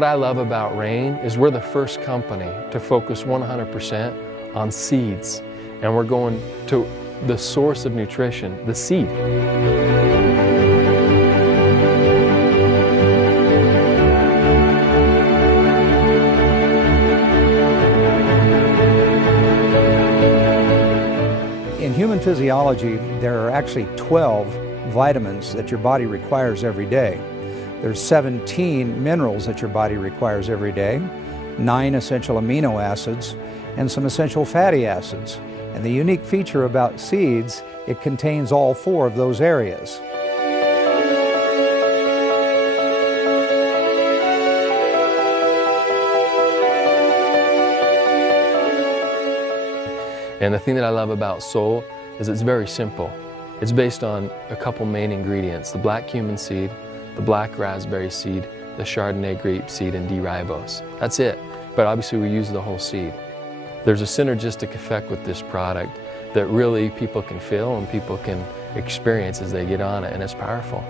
What I love about Rain is we're the first company to focus 100% on seeds, and we're going to the source of nutrition, the seed. In human physiology, there are actually 12 vitamins that your body requires every day. There's 17 minerals that your body requires every day, 9 essential amino acids, and some essential fatty acids. And the unique feature about seeds, it contains all 4 of those areas. And the thing that I love about Soul is it's very simple. It's based on a couple main ingredients: the black cumin seed, the black raspberry seed, the Chardonnay grape seed, and D-ribose. That's it, but obviously we use the whole seed. There's a synergistic effect with this product that really people can feel and people can experience as they get on it, and it's powerful.